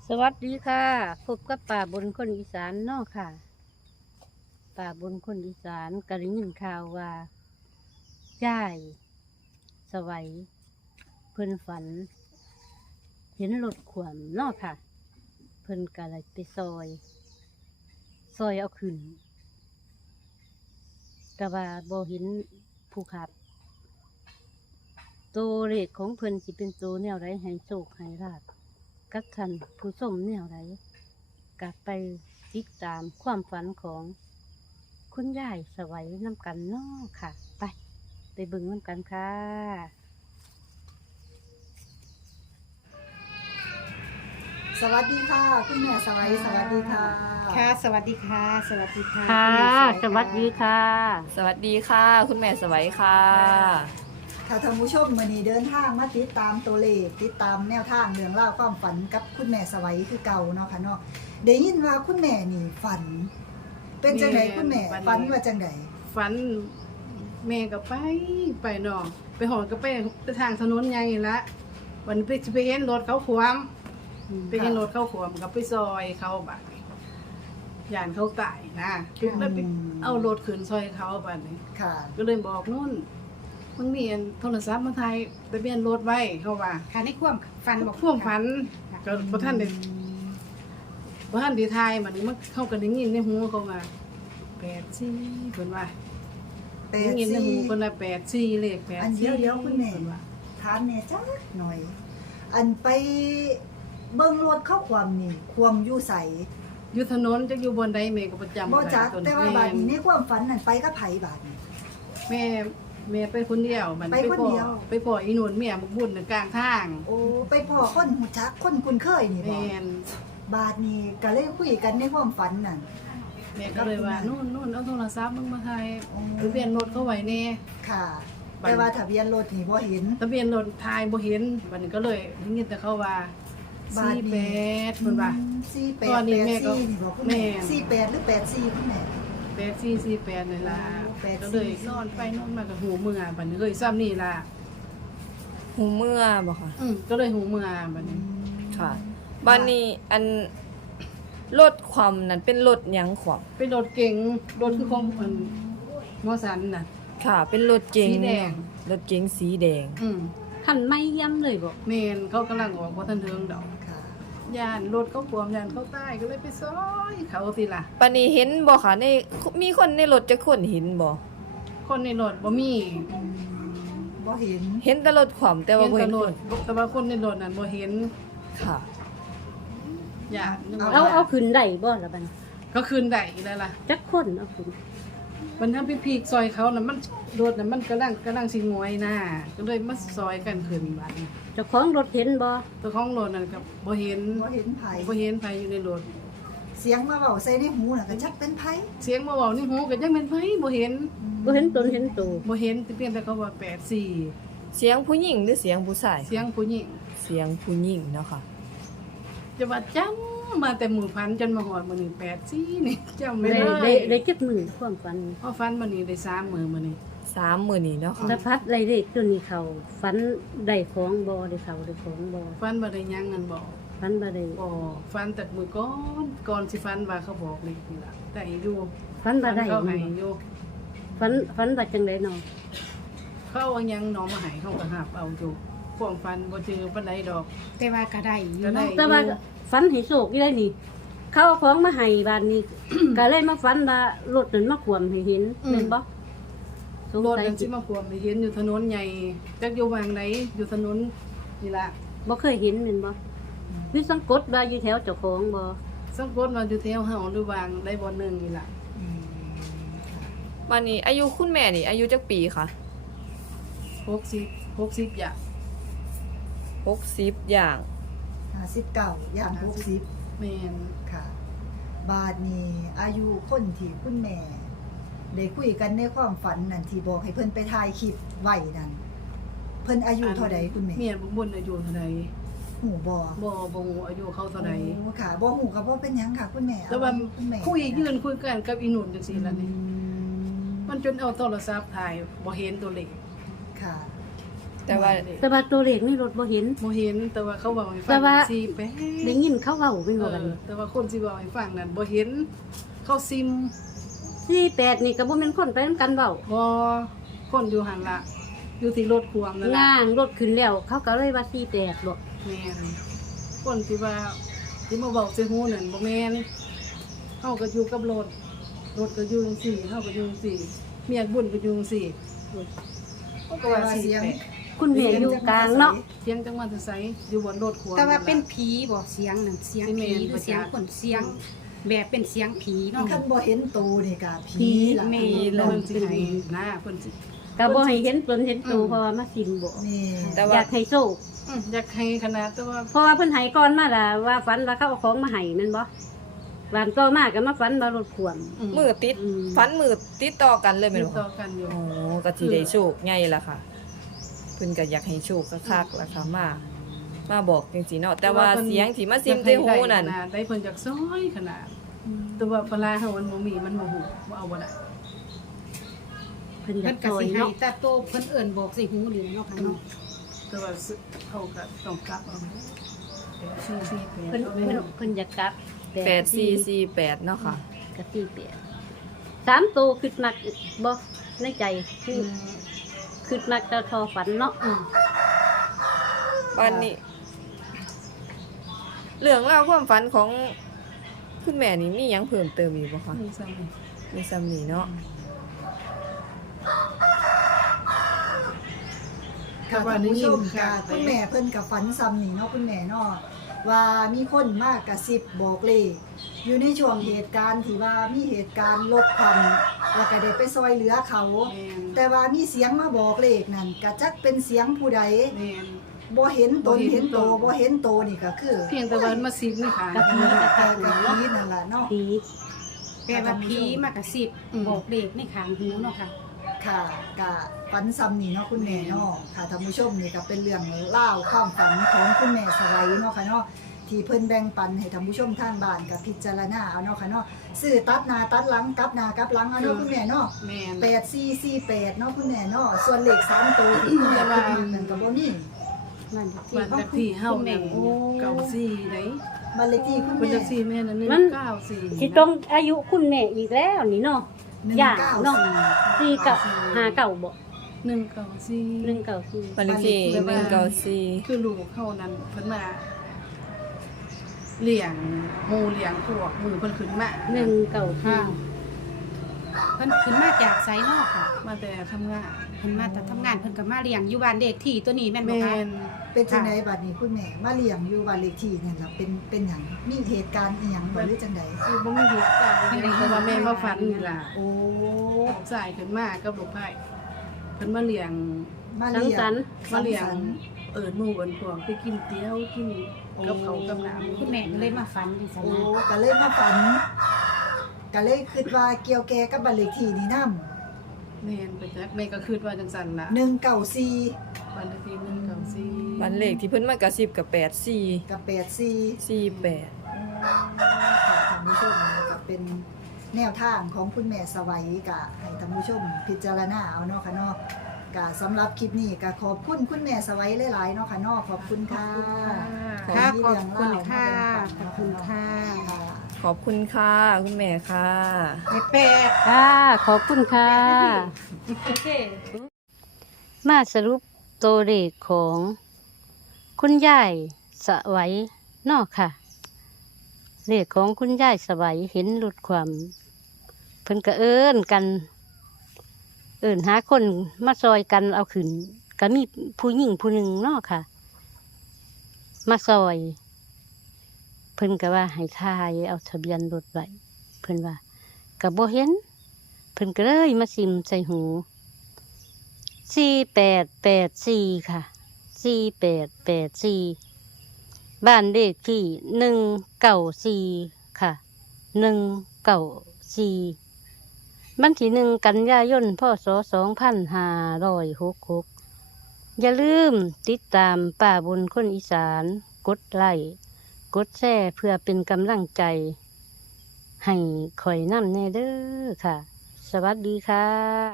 สวัสดีค่ะพบกับป่าบนคนอีสานเนาะค่ะป่าบนคนอีสานก็ได้ยินข่าวว่าย่ายสวัยเพิ่นฝัน เห็นรถขวมเนาะค่ะ เพิ่นก็เลยไปซอยเอาขึ้นก็ว่าบ่เห็นผู้ขับตัวเลขของเพิ่นสิเป็นตัวแนวไรให้โชคให้ลาภกับท่านผู้ชมแนวไรกลับไปติดตามความฝันของคุณยายสวัยน้ำกันเนาะค่ะ ไปเบิ่งน้ำกันค่ะสวัสดีค่ะคุณแม่สวัยสวัสดีค่ะค่ะสวัสดีค่ะ สวัสดีค่ะค่ะคุณสแม่วัสดีค่ะสวัสดีค่ะ คุณแม่สวัยค่ะค่ะท่านผู้ชมมื้อนี้เดินทางมาติดตามตัวเลขติดตามแนวทางเรื่องเล่าวความฝันกับคุณแม่สวัยคือเก่าเนาะค่ะเนาะได้ยินว่าคุณแม่นี่ฝัน เป็นจังไดคุณแม่ฝันว่าจังไดฝันแม่ก็ไปเนาะไปหอดก็ไปทางถนนใหญ่นี่ละวันไปเห็นรถเขาขวามไปเห็นรถเขาขวามก็ไปซอยเขาบัดนี้ย่านเขาตายนะแล้วไปเอารถขึ้นซอยเขาบัดนี้ค่ะก็เลยบอกนู่นมึงมีอันโทรศัพท์มาถ่ายทะเบียนรถไว้เขาว่าค่ะในความฝันบอกพ่วงฝันก็บ่ทันได้บ่ทันได้ถ่ายมันมันเข้ากันได้ยินในหูเขาว่า84เพิ่นว่าแปได้ดยินในสี่หูเพิ่นว่า84เลข84 อันเดียวคุณแม่เพิ่นว่าถามแม่จักหน่อย อันไปเบิ่งรถเข้าความนี่ความอยู่ใสอยู่ถนนจักอยู่บนใดแม่ก็ประจำบ่จักต้นแต่ว่าบาดนี้ในความฝันนั่นไปกับไผบาดนี้แม่ไปคนเดียวมันไปคนเดียวไปพ่ออีหนุนเมียบักบุญน่ะกลางทางโอ้ไปพ่อคนหูจักคนคุ้นเคยนี่บ่แม่นบาทนี้ก็เลยคุยกันในความฝันนั่นแม่ก็เลยว่านู่นเอาโทรศัพท์มึงมาถ่ายอ๋อทะเบียนรถเขาไว้แน่ค่ะบัดแต่ว่าทะเบียนรถนี่บ่เห็นทะเบียนรถถ่ายบ่เห็นบัดนี้ก็เลยได้ยินแต่เขาว่าบาทนี้ 48เพิ่นว่า 48 ตอนนี้แม่ก็ 84นี่บอกคุณแม่แม่ 48หรือ84คุณแม่ 8448นี่ล่ะ 84 ก็เลยนอนไปนอนมากับหูเมื่อบัดนี้เลยซ้ำนี่ล่ะหูเมื่อบ่ค่ะก็เลยหูเมื่อบัดนี้ค่ะบ้านนี้อันรถความนั้นเป็นรถหยังขวามเป็นรถเก๋งรถคือของมอสันน่ะค่ะ เป็นรถเก๋งสีแดงรถเก๋งสีแดงท่านไม่ย้ำเลยบอกเมนเขากำลังออกว่าทันเทิงดอกค่ะย่านรถเขาขวมย่านเขาใต้ก็เลยไปซอยเขาสิล่ะปานนี้เห็นบ่ค่ะในมีคนในรถจะคนเห็นบ่คนในรถบ่มีบ่เห็นเห็นแต่รถขวามแต่ว่าบ่เห็เห็นนแต่รคถนแต่ว่าคนในรถนั้นบ่เห็นค่ะย่านนึกเอาว่าเอาขึ้นได้บ่ละบัดนก็คืนได้อีกแล้วล่ะจักคนเอาขึ้นมันทำพีกซอยเขาน่ะมันรถน่ะมันกำลังสิงวยหน้าก็เลยมาซอยกันขึ้นบัดนี้เจ้าของรถเห็นบ่เจ้าของรถนั่นก็บ่เห็นบ่เห็นไผบ่เห็นไผอยู่ในรถเสียงมาเว้าใส่ในหูน่ะก็จักเป็นไผเสียงมาเว้าในหูก็ยังเป็นไผบ่เห็นบ่เห็นตนเห็นตัวบ่เห็นแต่เพียงแต่เขาว่า84 เสียงผู้หญิงหรือเสียงผู้ชายเสียงผู้หญิงเสียงผู้หญิงเนาะค่ะจะว่าจำมาแต่มือพันจนมาหอดมือนี่84นี่จำไม่ได้ได้ได้จักมือความฝันพอฟันมานี่ได้3มื้อมื้อนี่ 3มื้อนี้เนาะค่ะสะพัดไรเด็กตัวนี้เขาฝันได้ของบ่ได้เขาได้ของบ่ฟันบ่ได้หยังนั่นบ่ฝันบ่ได้บ่ฟันแต่มือก่อนสิฟันว่าเขาบอกเลขนี่ล่ะได้อยู่ฝันบ่ได้เขาให้อยู่ฝันว่าจังได๋เนาะเขาเอาหยังหนอมาให้เขาก็หับเอาอยู่พวกฟันบ่เจอปานใดดอกแต่ว่าก็ได้อยู่ก็ได้เนาะแต่ว่าฝันให้โชคอีได้นี่ เขาเอาของมาให้บ้านนี้ ก็เลยมาฝันว่ารถนั้นมาขวมให้เห็นแม่นบ่สงรถสัยนั้นสิมาควมได้เห็นอยู่ถนนใหญ่จักอยู่วางไหนอยู่ถนนนี่ล่ะบ่เคยเห็นแม่นบ่วิสังกตว่าอยู่แถวเจ้าของบ่สังกตว่าอยู่แถวเฮาหรือวางได้บ่หนึงนี่ล่ะบ้านนี้อายุคุณแม่นี่อายุจักปีค่ะ 60อย่าง 60อย่าง 59ย่าง60 แม่นค่ะ บาทนี้อายุคนที่คุณแม่ได้คุยกันในความฝันนั่นที่บอกให้เพิ่นไปถ่ายคลิปไว้นั่นเพิ่นอายุเท่าใดคุณแม่เมียบุญอายุเท่าใดหูบ่บ่ฮู้อายุเขาเท่าใดโอ้ค่ะบ่หูก็บ่เป็นหยังค่ะคุณแม่แต่ว่าเอไคุณแม่คุยยืนคุยกันกับอีหนุ่นจังซี่ล่ะนี่อืมมันจนเอาโทรศัพท์ถ่ายบ่เห็นตัวเลขค่ะแต่ว่าแต่ว่าตัวเลขในรถบ่เห็นบ่เห็นแต่ว่าเขาบอกให้ฟัแต่งว่าสิแปดได้ยินเขาเว้าเป็นบ่กันแต่ว่าคนสิบอกให้ฟังนั่นบ่เห็นเขาซิม 48นี่ก็บ่แม่นคนไปนำกันเว้าบ่คนอยู่หันละอยู่ที่รถควงนั่นล่ะย่างรถขึ้นแล้ว เขาก็เลยว่า48บ่แม่นคนที่ว่าที่มาบอกใส่หูนั่นบ่แม่นเฮาก็อยู่กับรถก็อยู่จังซี่เฮาก็อยู่จังซี่เมียบุญก็อยู่จังซี่เขาก็ว่าเสียงคุณแม่อยู่กลางเนาะเสียงจังหวัดไสอยู่บนรถควงแต่ว่าเป็นล่ะผีบ่เสียงนั่นเสียงสิแม่ผีนหรือเสียงประจักษ์คนเสียง แบบเป็นเสียงผีเนาะคันบ่เห็นตูนี่ก็ผีผีล่ะแม่เพิ่นสิให้หน้าเพิ่นสิก็บ่ให้เห็นตนเห็นตูเพราะว่ามาสินบ่นี่แต่อว่ายากให้โชคอยากให้ขนาดแต่ว่าเพราะว่าเพิ่นให้ก่อนมาล่ะว่าฝันว่าเขาเอาของมาให้แม่นบ่วันต่อมาก็มาฝันว่ารถขวมมือติดฟันมือติดต่อกันเลยแม่ตินดบ่ต่อกันอยู่โอ้ก็สิได้โชคใหญ่ล่ะค่ะเพิ่นก็อยากให้โชคคักๆล่ะค่ะมาบอกจังซี่เนาะแต่ว่าเสียงที่มาซิมใส่หูนั่นได้เพิ่นจากซอยขนาดแต่ว่าปลาเฮามันบ่มีมันบ่ฮู้ว่าเอาบ่ได้เพิ่นอเพิ่ยาน กก็ซอยสิให้เนาะแต่โตเพิ่นเอิ้นบอกใส่หูนี่เนาะค่ะเนาะแต่ว่าเขาก็ต้องกลับเอาสี่เพิ่นอยากกลับ 8448เนาะค่ะก็48 3ตัวคิดมักบ่ในใจคือคิดมักแต่ทอฝันเนาะบ้านนี้ เรื่องราวความฝันของคุณแม่นี่มีหยังเพิ่มเติมอีกบ่คะมีซ้ำนี่มีซ้ำนี่เนาะค่ะท่านผู้ชมค่ะคุณแม่เพิ่นกับฝันซ้ำนี่เนาะคุณแม่เนาะว่ามีคนมากกระซิบบอกเลขอยู่ในช่วงเหตุการณ์ที่ว่ามีเหตุการณ์รถคว่ำแล้วก็ได้ไปซอยเหลือเขาแม่นแต่ว่ามีเสียงมาบอกเลขนั่นก็จักเป็นเสียงผู้ใดแม่นบ่เห็นตนบ่เห็เห็นนตโตนบ่เห็นโตนี่ก็คือเพียงแต่ว่ามันมาซิบนี่ค่ะกับผีกับแต่ผีกับเนาะผีนั่นล่ะเนาะผีแปลว่าผีมากระซิบบอกเลขในข้างหูเนาะค่ะค่ะกะฝันซ้ำนี่เนาะคุณแม่เนาะค่ะท่านผู้ชมนี่ก็เป็นเรื่องเล่าวความฝันของคุณแม่สวัยเนาะค่ะเนาะที่เพิ่นแบ่งปันให้ท่านผู้ชมทางบ้านกับพิจารณาเอาเนาะค่ะเนาะซื้อตัดหน้าตัดหลังกลับหน้ากลับหลังเอาเนาะคุณแม่เนาะแม่น 8448เนาะคุณแม่เนาะส่วนเลข3ตัวที่คุณแม่เพิ่นนั่นก็บ่มีนั่นบ้านเลขที่เฮานั่นเก่าสี่ไหนบ้านเลขที่คุณบ้านแม่เลขที่แม่นั่นมัน 194 สิตรงอายุคุณแม่อีกแล้วนี่เนาะย่าเนาะ4กับ5 9บ่ 194 194 บ้านเลขที่194 คือลูกเขานั้นเพิ่นมาเลี้ยงหมู่เลี้ยงพวกมือเพิ่นขึ้นมา 194 เพิ่นขึ้นมาจากไสเนาะค่ะมาแต่ทำงานเพิ่นมาแต่ทำงานเพิ่นก็มาเลี้ยงอยู่บ้านเด็กที่ตัวนี้แม่นบ่แม่คะนเป็นจังไดบัดนี้คุณแม่มาเลี้ยงอยู่บ้านเลขที่นั่นล่ะเป็นหยังมีเหตุการณ์อีหยังบ่หรือจังไดคือบ่มีเหตุการณ์อิหยังเพราะว่าแม่มาฝันนี่ล่ะโอ้สายขึ้นมากับลูกไผ่เพิ่นมาเลี้ยงมาสังเลี้ยสรงรค์มาเลี้ยงสังสรรค์หมู่เอิ้นพวกไปกินเตี๋ยวกินกับเขาวกับน้ำคุณแม่ก็เลยมาฝันดิซั่นโอ้นะก็เลยมาฝันก็เลยคิดว่าเกี่ยวแก่กับบ้านเลขที่นี่นำแม่นไปจักแม่ก็คิดว่าจังซั่นล่ะ 194 วันที่194 บ้านเลขที่เพิ่นมากระซิบกับ84 กับ84 48 ค่ะท่านผู้ชมนี่ก็เป็นแนวทางของคุณแม่สวัยกะให้ท่านผู้ชมพิจารณาเอาเนาะค่ะเนาะกะสำหรับคลิปนี้ก็ขอบคุณคุณแม่สวัยหลายๆเนาะค่ะเนาะขอบคุณค่ะค่ะที่ขอบเรื่องคุณเล่าค่ะมาขอบแบ่งปันคุณค่ะค่ะขอบคุณค่ะคุณแม่ค่ะแปดค่ะ ขอบคุณค่ะโอเคมาสรุปตัวเลขของคุณยายสวัยเนอกค่ะ เลขของคุณยายสวัยเห็นลดความเพิ่นก็เอิ้นกัน เอิ้นหาคนมาซอยกันเอาขึ้นก็มีผู้หญิงผู้หนึ่งเนอกค่ะ มาซอย เพิ่นก็ว่าให้ทายเอาทะเบียนรถไว้เพิ่นว่าก็บ่เห็น เพิ่นก็เลยมาซิมใส่หู4884ค่ะ4884บ้านเลขที่194ค่ะ194วันที่1 กันยายนพศ2566อย่าลืมติดตามป้าบนคนอีสานกดไลค์กดแชร์เพื่อเป็นกำลังใจ ให้ข่อยนำแน่เด้อค่ะ สวัสดีค่ะ